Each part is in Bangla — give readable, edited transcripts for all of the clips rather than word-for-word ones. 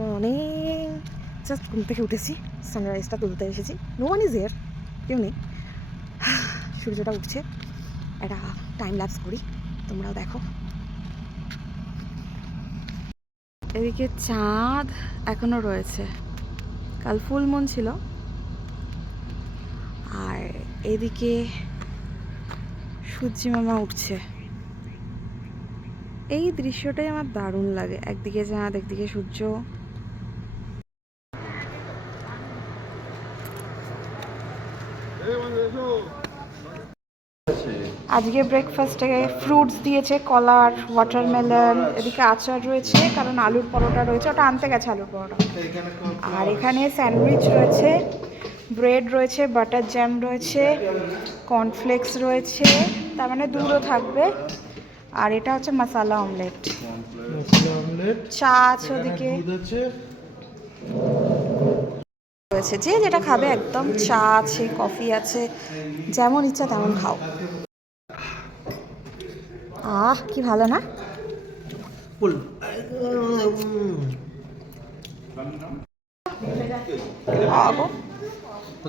মর্নিং, জাস্ট ঘুম থেকে উঠেছি, সানরাইজটা তুলতে এসেছি। নো ওয়ান ইজ হিয়ার, কেউ নেই। সূর্যটা উঠছে, একটা টাইম ল্যাপস করি, তোমরাও দেখো। এদিকে চাঁদ এখনো রয়েছে, কাল ফুল মুন ছিল। আর এদিকে সূর্যি মামা উঠছে। এই দৃশ্যটাই আমার দারুণ লাগে, একদিকে চাঁদ একদিকে সূর্য। আজকে ব্রেকফাস্টে ফ্রুটস দিয়েছে, কলার, ওয়াটারমেলন, এদিকে আচার রয়েছে, কারণ আলুর পরোটা রয়েছে, ওটা আনতে গেছে আলুর পরোটা। আর এখানে স্যান্ডউইচ রয়েছে, ব্রেড রয়েছে, বাটার জ্যাম রয়েছে, কর্নফ্লেক্স রয়েছে, তার মানে দুধও থাকবে। আর এটা হচ্ছে মশালা অমলেট, চা আছে ওদিকে রয়েছে, যে যেটা খাবে একদম। চা আছে, কফি আছে, যেমন ইচ্ছা তেমন খাও। কি ভালো না?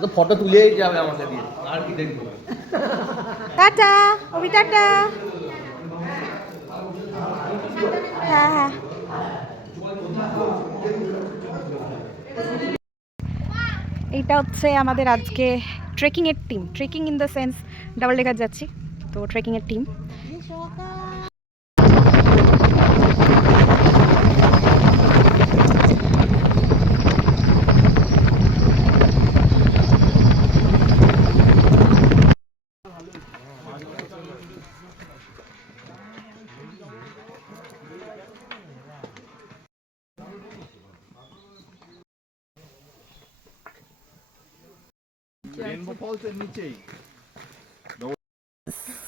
তো ফটো তুলেই যাবে আমাকে দিয়ে, আর কি দেখবো। টাটা অভি, টাটা। হ্যাঁ হ্যাঁ, এইটা হচ্ছে আমাদের আজকে ট্রেকিংয়ের team. Trekking in the sense double decker যাচ্ছি, তো ট্রেকিংয়ের টিম।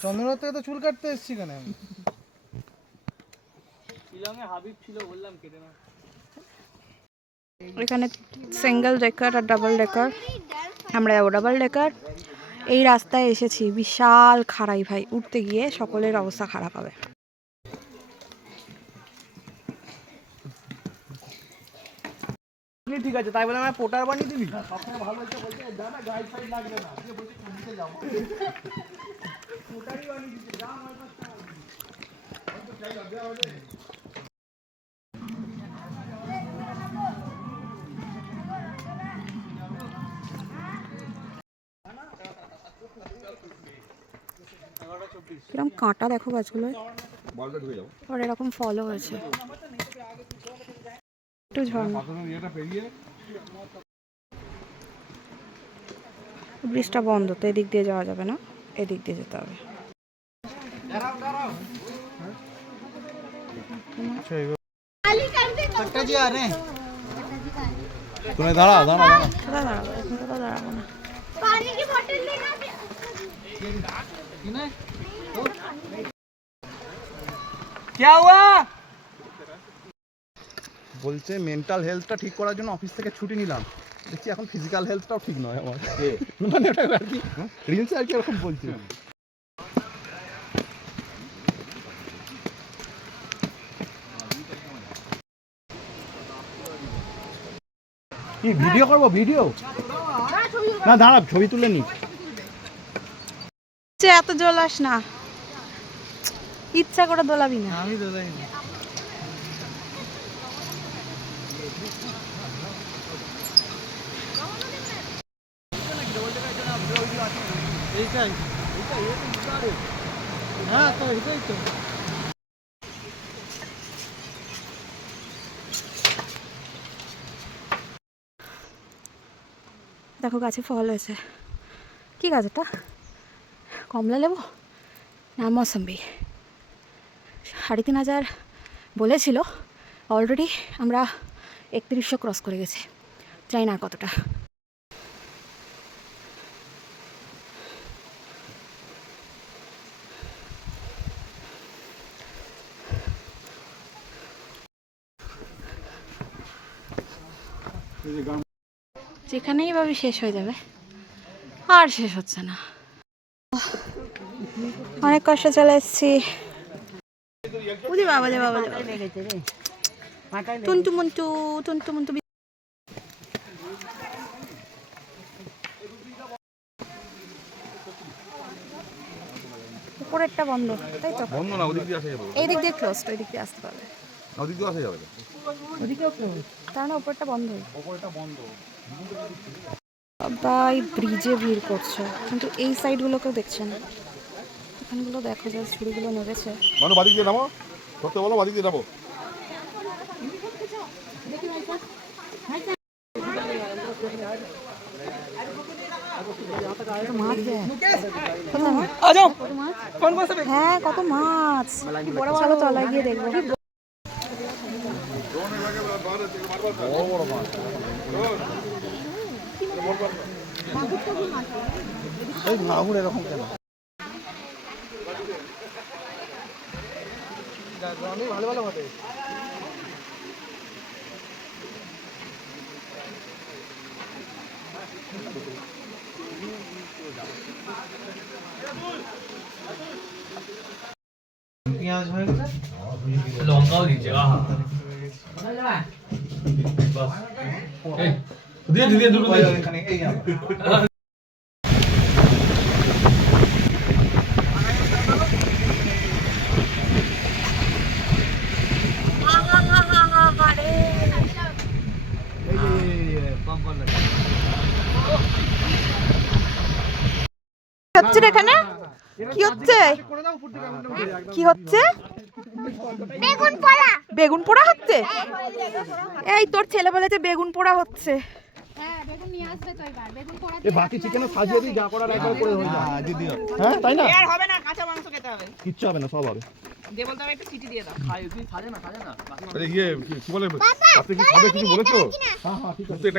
চন্দ্রনাথ থেকে তো চুল কাটতে এসেছি কেন আমি? এখানে সিঙ্গেল ডেকার আর ডাবল ডেকার, আমরা যাবো ডাবল ডেকার। এই রাস্তায় এসেছি, বিশাল খাড়াই ভাই, উঠতে গিয়ে সকলের অবস্থা খারাপ হবে। ঠিক আছে, তাই বলে আমার পোটার বানিয়ে দিবি? সবসময় ভালো হচ্ছে, বলছে দাদা গাইড ফাইড লাগবে না, দিয়ে বলছে ঘুরতে যাবো, পোটারই বানিয়ে দিচ্ছে। যা আমার কাছে কিরকম কাঁটা দেখো গাছগুলো, আর এরকম ফলও হয়েছে। একটু ঝর্ণা, ব্রিজটা বন্ধ, তো এদিক দিয়ে যাওয়া যাবে না, এদিক দিয়ে যেতে হবে। তুমি দাঁড়া দাঁড়া দাঁড়া, কোথায় দাঁড়াবো? এখন কোথাও দাঁড়াবো না। বলছে মেন্টাল হেলথটা ঠিক করার জন্য অফিস থেকে ছুটি নিলাম, দেখছি এখন ফিজিক্যাল হেলথটাও ঠিক নয় আমার। মানে ওটা আর কি রিলসে আর কি এরকম বলছে। কি ভিডিও করবো? ভিডিও না, দাঁড়া ছবি তুলে নি। এত জলাস না, ইচ্ছা করে দোলাবি না। আমি দোলাই না। এইটাই হ্যাঁ, তো এটাই তো। দেখো গাছে ফল হয়েছে। কি গাছ এটা? কমলা লেবু না মৌসম্বি? 3,500 বলেছিল, অলরেডি আমরা 3100 ক্রস করে গেছি, জানি না কতটা। যেখানেই ভাবি শেষ হয়ে যাবে, আর শেষ হচ্ছে না। অনেক কষ্ট চলে এসেছি। বাবা টুনটু মুন্টু টুনটু মুন্টু। উপরেরটা বন্ধ, তাই তো? বন্ধ না, ওদিক দিয়ে আসা যাবে। এই দিক দিয়ে ক্লোজড, ওই দিক দিয়ে আসতে পারবে। ওদিক দিয়ে আসা যাবে। তার না উপরটা বন্ধ। ওপরটা বন্ধ। সবাই ব্রিজে ভিড় করছে, কিন্তু এই সাইডগুলোকেও দেখছে না। এখানগুলো দেখো, যে ছুরিগুলো নেমেছে। মানু বাদিক দিয়ে নামো, করতে বলো বাদিক দিয়ে নামো। হ্যাঁ, কত মাছ। চলো চলো গিয়ে দেখবো। বড় বড় মাছ। এই মাগুর এরকম কেন? ভালো ভালো হবে। পেঁয়াজ হয়ে গেছে, লঙ্কাও দিচ্ছে। আহা বাস দিয়ে দিয়ে দুটো এখানে এই হচ্ছে রে এখানে? কি হচ্ছে? কি হচ্ছে? বেগুন পোড়া হচ্ছে? এই তোর ছেলে বলেছে বেগুন পোড়া হচ্ছে। বাকি চিকেনও সাজিয়ে দিই, যা করার একবার করে হয়ে যায়। হ্যাঁ তাই না? আর হবে না, কাঁচা মাংস খেতে হবে। কিচ্ছু হবে না, সব হবে। দিয়ে বলতে হবে একটু সিটি দিয়ে দাও। খাই তুই সাজে না আরে ইয়ে কি বলে, আপনি কি খাবে কিছু বলেছো? হ্যাঁ হ্যাঁ ঠিক আছে।